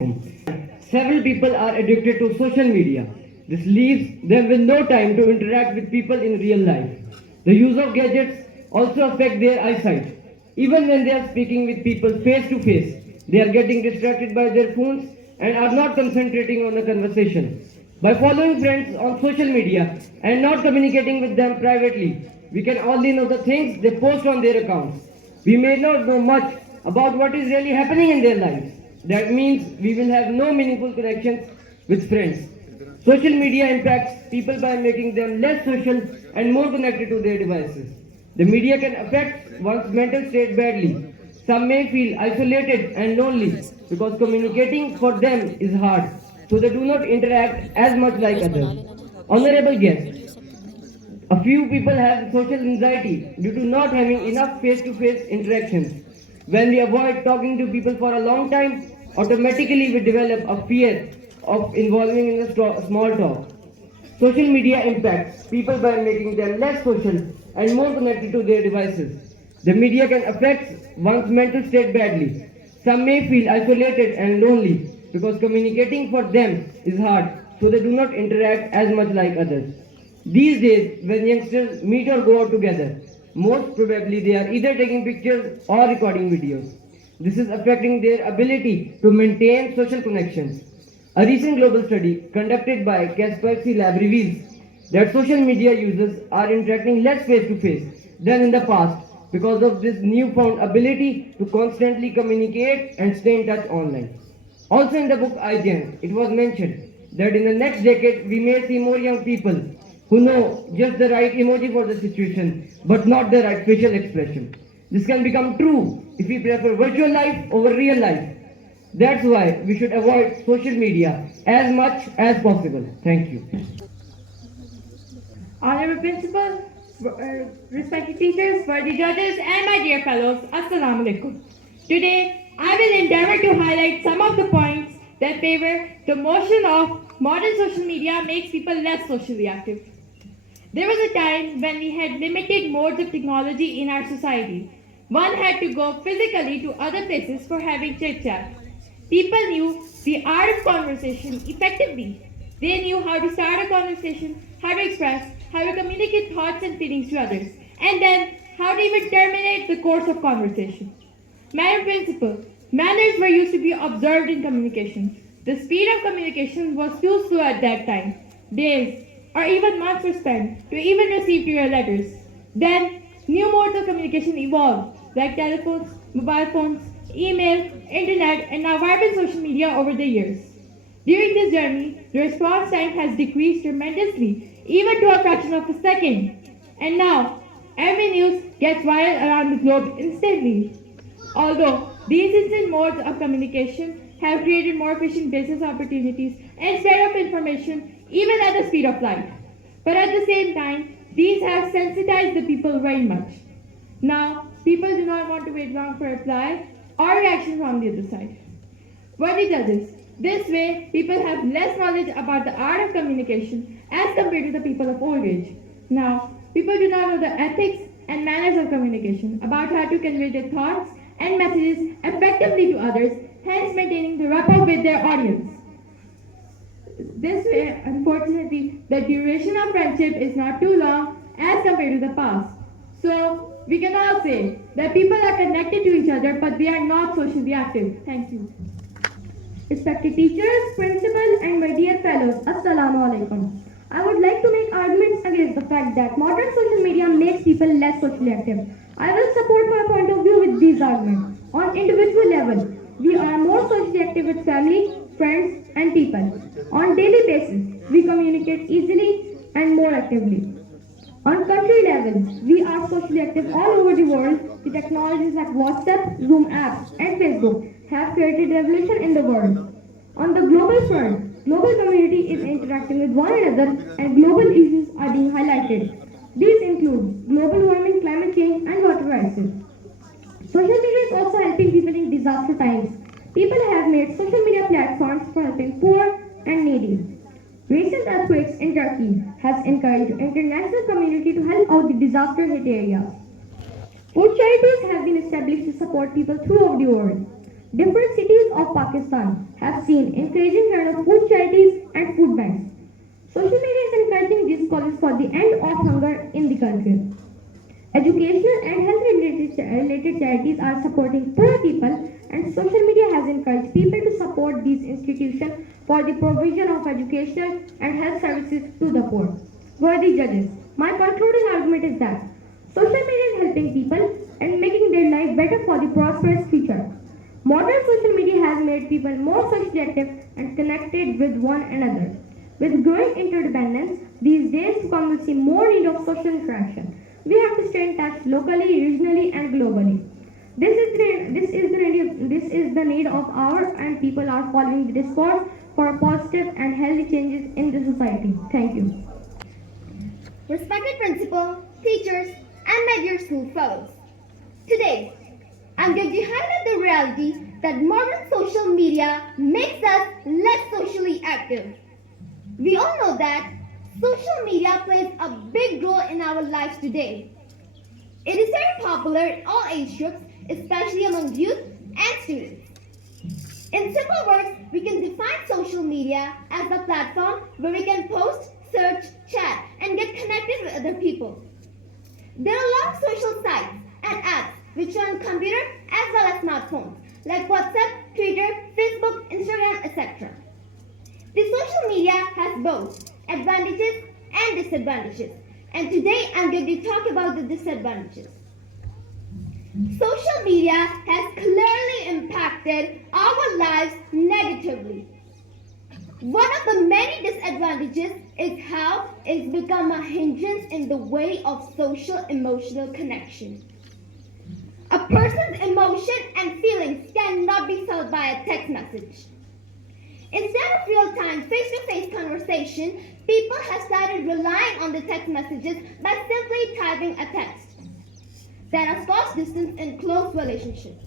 Several people are addicted to social media. This leaves them with no time to interact with people in real life. The use of gadgets also affect their eyesight. Even when they are speaking with people face to face, they are getting distracted by their phones and are not concentrating on the conversation. By following friends on social media and not communicating with them privately, we can only know the things they post on their accounts. We may not know much about what is really happening in their lives. That means we will have no meaningful connections with friends. Social media impacts people by making them less social and more connected to their devices. The media can affect one's mental state badly. Some may feel isolated and lonely because communicating for them is hard, so they do not interact as much like others. Honorable guests, a few people have social anxiety due to not having enough face-to-face interactions. When we avoid talking to people for a long time, automatically we develop a fear of involving in a small talk. Social media impacts people by making them less social and more connected to their devices. The media can affect one's mental state badly. Some may feel isolated and lonely because communicating for them is hard, so they do not interact as much like others. These days, when youngsters meet or go out together, most probably they are either taking pictures or recording videos. This is affecting their ability to maintain social connections. A recent global study conducted by Kaspersky Lab reveals that social media users are interacting less face to face than in the past because of this newfound ability to constantly communicate and stay in touch online. Also in the book iGen, it was mentioned that in the next decade we may see more young people who know just the right emoji for the situation but not the right facial expression. This can become true if we prefer virtual life over real life. That's why we should avoid social media as much as possible. Thank you. Honorable Principal, respected teachers, worthy judges, and my dear fellows, Assalamu alaikum. Today, I will endeavor to highlight some of the points that favor the motion of modern social media makes people less socially active. There was a time when we had limited modes of technology in our society. One had to go physically to other places for having chit chat. People knew the art of conversation effectively. They knew how to start a conversation, how to express, how to communicate thoughts and feelings to others, and then how to even terminate the course of conversation. Madam Principal, manners were used to be observed in communication. The speed of communication was too slow at that time. Days or even months were spent to even receive your letters. Then, new modes of communication evolved, like telephones, mobile phones, email, internet, and now vibrant social media over the years. During this journey, the response time has decreased tremendously, even to a fraction of a second. And now, every news gets viral around the globe instantly. Although these instant modes of communication have created more efficient business opportunities and spread of information even at the speed of light. But at the same time, these have sensitized the people very much. Now, people do not want to wait long for a reply or reaction from the other side. Worthy judges, this way people have less knowledge about the art of communication as compared to the people of old age. Now, people do not know the ethics and manners of communication, about how to convey their thoughts and messages effectively to others, hence maintaining the rapport with their audience. This way, unfortunately, the duration of friendship is not too long as compared to the past. So, we can all say that people are connected to each other, but they are not socially active. Thank you. Respected teachers, principal, and my dear fellows, Assalamu alaikum. I would like to make arguments against the fact that modern social media makes people less socially active. I will support my point of view with these arguments. On individual level, we are more socially active with family, friends, and people. On daily basis, we communicate easily and more actively. On country level, we are socially active all over the world. The technologies like WhatsApp, Zoom apps, and Facebook have created revolution in the world. On the global front, global community is interacting with one another and global issues are being highlighted. These include global warming, climate change, and water crisis. Social media is also helping people in disaster times. People have made social media platforms for helping poor and needy. Recent earthquakes in Turkey has encouraged the international community to help out the disaster-hit areas. Food charities have been established to support people throughout the world. Different cities of Pakistan have seen encouraging kind of food charities and food banks. Social media is encouraging these causes for the end of hunger in the country. Educational and health related charities are supporting poor people, and social media has encouraged people to support these institutions for the provision of educational and health services to the poor. Worthy judges, my concluding argument is that social media is helping people and making their life better for the prosperous future. Modern social media has made people more socially active and connected with one another. With growing interdependence, these days to come will see more need of social interaction. We have to stay in touch locally, regionally, and globally. This is the need of our and people are following the discourse for positive and healthy changes in the society. Thank you. Respected principal, teachers, and my dear school fellows. Today, I'm going to highlight the reality that modern social media makes us less socially active. We all know that social media plays a big role in our lives today. It is very popular in all age groups, especially among youth and students. In simple words, we can define social media as a platform where we can post, search, chat, and get connected with other people. There are a lot of social sites and apps which are on computer as well as smartphones, like WhatsApp, Twitter, Facebook, Instagram, etc. The social media has both advantages and disadvantages, and today I'm going to talk about the disadvantages. Social media has clearly impacted our lives negatively. One of the many disadvantages is how it's become a hindrance in the way of social emotional connection. A person's emotion and feelings cannot be solved by a text message. Instead of real-time face-to-face conversation, people have started relying on the text messages by simply typing a text. That has caused distance in close relationships.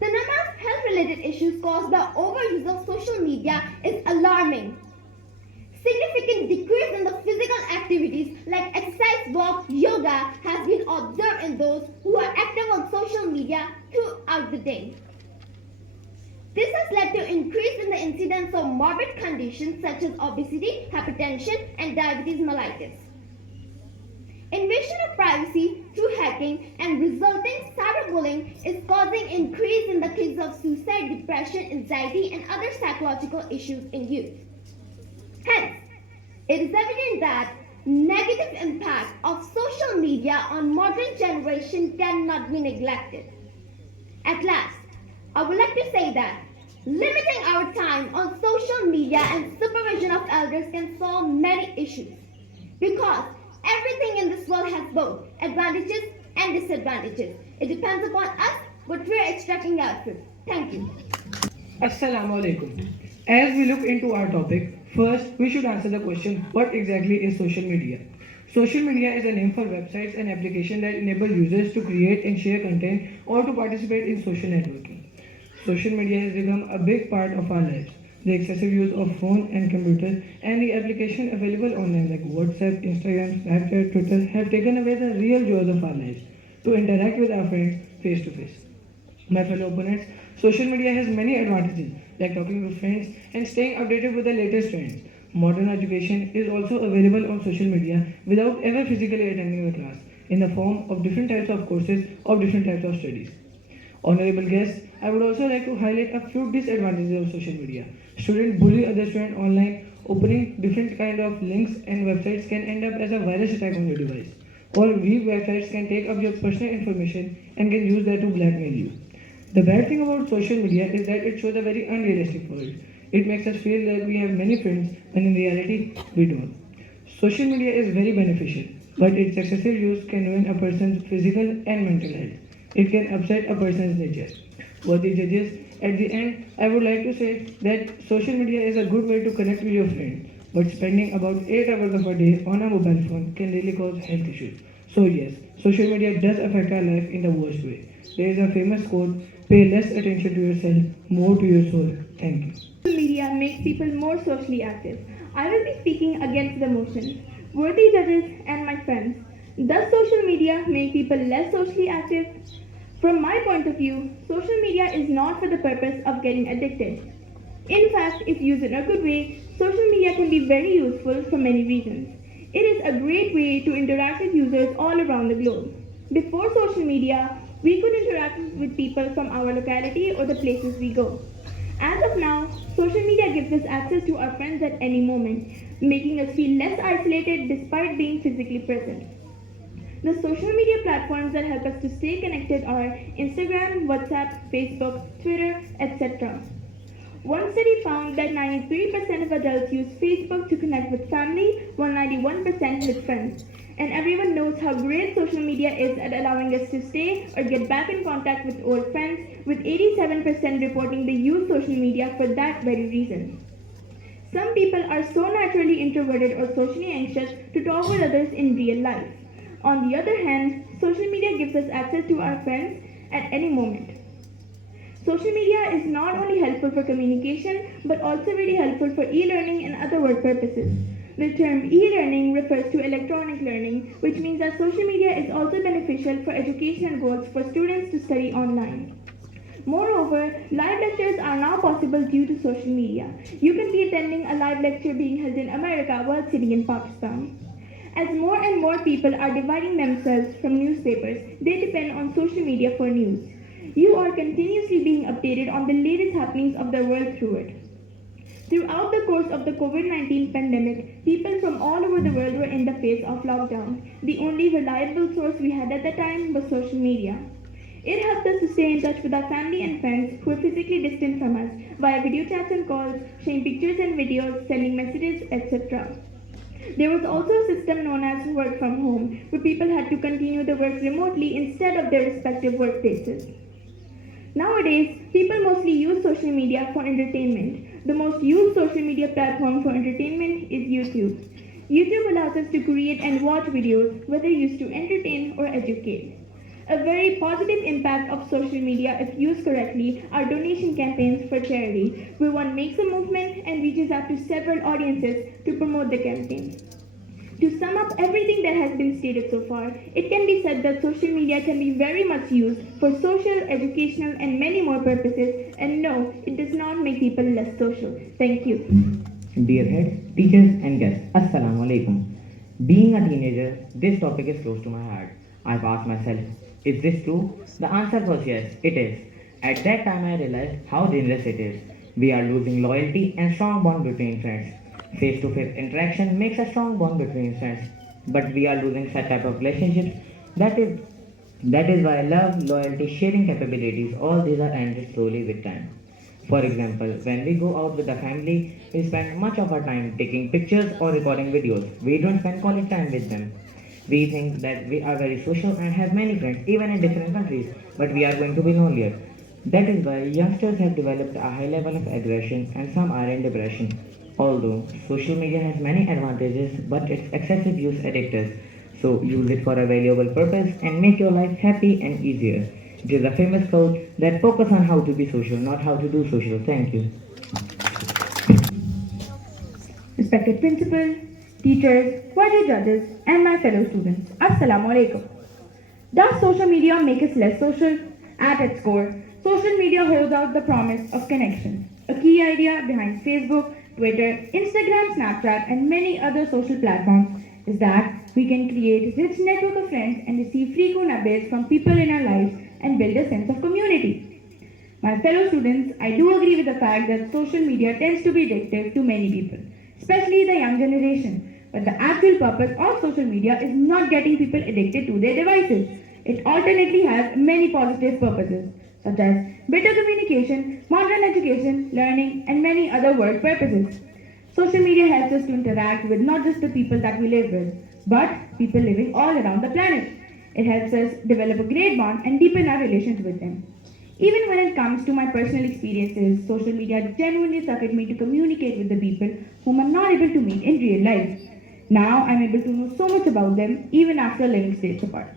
The number of health-related issues caused by overuse of social media is alarming. Significant decrease in the physical activities like exercise, walk, yoga has been observed in those who are active on social media throughout the day. This has led to increase in the incidence of morbid conditions such as obesity, hypertension, and diabetes mellitus. Invasion of privacy through hacking and resulting cyberbullying is causing increase in the cases of suicide, depression, anxiety, and other psychological issues in youth. Hence, it is evident that negative impact of social media on modern generation cannot be neglected. At last, I would like to say that limiting our time on social media and supervision of elders can solve many issues, because everything in this world has both advantages and disadvantages. It depends upon us what we are extracting out of. Thank you. Assalamu alaikum. As we look into our topic, first we should answer the question, what exactly is social media? Social media is a name for websites and applications that enable users to create and share content or to participate in social networking. Social media has become a big part of our lives. The excessive use of phone and computers and the application available online like WhatsApp, Instagram, Snapchat, Twitter have taken away the real joys of our lives to interact with our friends face to face. My fellow opponents, social media has many advantages like talking with friends and staying updated with the latest trends. Modern education is also available on social media without ever physically attending a class in the form of different types of courses or different types of studies. Honorable guests, I would also like to highlight a few disadvantages of social media. Students bully other students online. Opening different kind of links and websites can end up as a virus attack on your device. Or weak websites can take up your personal information and can use that to blackmail you. The bad thing about social media is that it shows a very unrealistic world. It makes us feel that we have many friends when in reality we don't. Social media is very beneficial, but its excessive use can ruin a person's physical and mental health. It can upset a person's nature. Worthy judges, at the end, I would like to say that social media is a good way to connect with your friends, but spending about 8 hours of a day on a mobile phone can really cause health issues. So yes, social media does affect our life in the worst way. There is a famous quote, pay less attention to yourself, more to your soul. Thank you. Social media makes people more socially active. I will be speaking against the motion. Worthy judges and my friends, does social media make people less socially active? From my point of view, social media is not for the purpose of getting addicted. In fact, if used in a good way, social media can be very useful for many reasons. It is a great way to interact with users all around the globe. Before social media, we could interact with people from our locality or the places we go. As of now, social media gives us access to our friends at any moment, making us feel less isolated despite being physically present. The social media platforms that help us to stay connected are Instagram, WhatsApp, Facebook, Twitter, etc. One study found that 93% of adults use Facebook to connect with family, while 91% with friends. And everyone knows how great social media is at allowing us to stay or get back in contact with old friends, with 87% reporting they use social media for that very reason. Some people are so naturally introverted or socially anxious to talk with others in real life. On the other hand, social media gives us access to our friends at any moment. Social media is not only helpful for communication but also very helpful for e-learning and other work purposes. The term e-learning refers to electronic learning, which means that social media is also beneficial for educational goals for students to study online. Moreover, live lectures are now possible due to social media. You can be attending a live lecture being held in America while sitting in Pakistan. As more and more people are dividing themselves from newspapers, they depend on social media for news. You are continuously being updated on the latest happenings of the world through it. Throughout the course of the COVID-19 pandemic, people from all over the world were in the face of lockdown. The only reliable source we had at the time was social media. It helped us to stay in touch with our family and friends who were physically distant from us via video chats and calls, sharing pictures and videos, sending messages, etc. There was also a system known as work from home, where people had to continue the work remotely instead of their respective workplaces. Nowadays, people mostly use social media for entertainment. The most used social media platform for entertainment is YouTube. YouTube allows us to create and watch videos, whether used to entertain or educate. A very positive impact of social media, if used correctly, are donation campaigns for charity, where one makes a movement and reaches out to several audiences to promote the campaign. To sum up everything that has been stated so far, it can be said that social media can be very much used for social, educational, and many more purposes, and no, it does not make people less social. Thank you. Dear heads, teachers, and guests, Assalamu alaikum. Being a teenager, this topic is close to my heart. I've asked myself, is this true? The answer was yes, it is. At that time, I realized how dangerous it is. We are losing loyalty and strong bond between friends. Face-to-face interaction makes a strong bond between friends, but we are losing such type of relationships. That is why love, loyalty, sharing capabilities, all these are ended slowly with time. For example, when we go out with the family, we spend much of our time taking pictures or recording videos. We don't spend quality time with them. We think that we are very social and have many friends, even in different countries, but we are going to be lonelier. That is why youngsters have developed a high level of aggression and some are in depression. Although social media has many advantages, but its excessive use addicts us. So use it for a valuable purpose and make your life happy and easier. It is a famous quote that focus on how to be social, not how to do social. Thank you. Respected principal, teachers, worthy judges, and my fellow students, Assalamu alaikum. Does social media make us less social? At its core, social media holds out the promise of connection. A key idea behind Facebook, Twitter, Instagram, Snapchat, and many other social platforms is that we can create a rich network of friends and receive frequent updates from people in our lives and build a sense of community. My fellow students, I do agree with the fact that social media tends to be addictive to many people, especially the young generation. But the actual purpose of social media is not getting people addicted to their devices. It alternately has many positive purposes, such as better communication, modern education, learning, and many other work purposes. Social media helps us to interact with not just the people that we live with, but people living all around the planet. It helps us develop a great bond and deepen our relations with them. Even when it comes to my personal experiences, social media genuinely succeeded me to communicate with the people whom I'm not able to meet in real life. Now I'm able to know so much about them even after living states apart.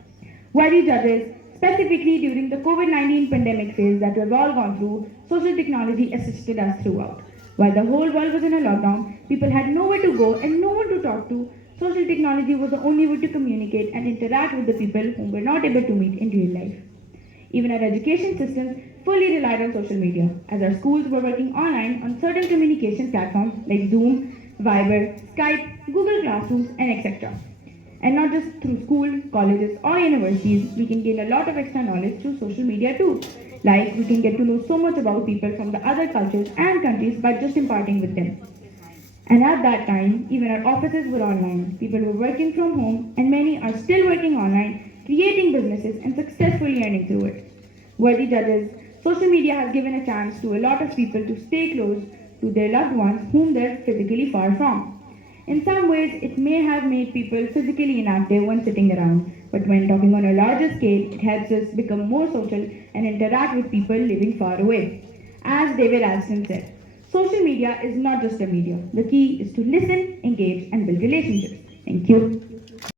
Worthy judges, specifically during the COVID-19 pandemic phase that we've all gone through, social technology assisted us throughout. While the whole world was in a lockdown, people had nowhere to go and no one to talk to. Social technology was the only way to communicate and interact with the people whom were not able to meet in real life. even our education systems fully relied on social media, as our schools were working online on certain communication platforms like Zoom, Viber, Skype, Google Classrooms, and etc. And not just through school, colleges, or universities, we can gain a lot of extra knowledge through social media too. Like, we can get to know so much about people from the other cultures and countries by just imparting with them. And at that time, even our offices were online. People were working from home, and many are still working online, creating businesses and successfully earning through it. Worthy judges, social media has given a chance to a lot of people to stay close to their loved ones whom they're physically far from. In some ways, it may have made people physically inactive when sitting around, but when talking on a larger scale, it helps us become more social and interact with people living far away. As David Alston said, social media is not just a medium. The key is to listen, engage, and build relationships. Thank you.